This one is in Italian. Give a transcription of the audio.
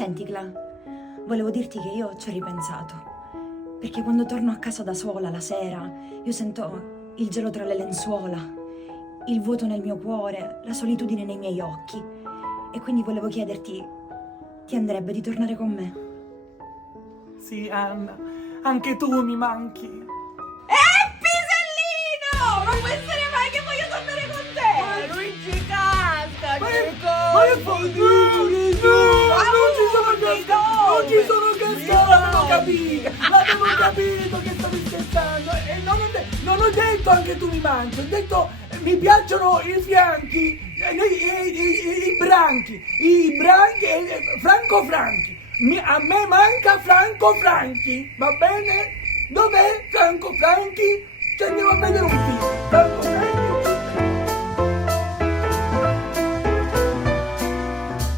Senti, Cla, volevo dirti che io ci ho ripensato. Perché quando torno a casa da sola la sera, io sento il gelo tra le lenzuola, il vuoto nel mio cuore, la solitudine nei miei occhi. E quindi volevo chiederti, ti andrebbe di tornare con me? Sì, Anna, anche tu mi manchi. Pisellino! Non pensare mai che voglio tornare con te! Luigi, casca, Ma io non ci sono cascato, l'avevo capito che stavi scherzando e non ho detto anche tu mi mangi, ho detto mi piacciono i fianchi, i branchi, Franco Franchi, a me manca Franco Franchi, va bene? Dov'è Franco Franchi? Ci andiamo a vedere un film, Franco Franchi.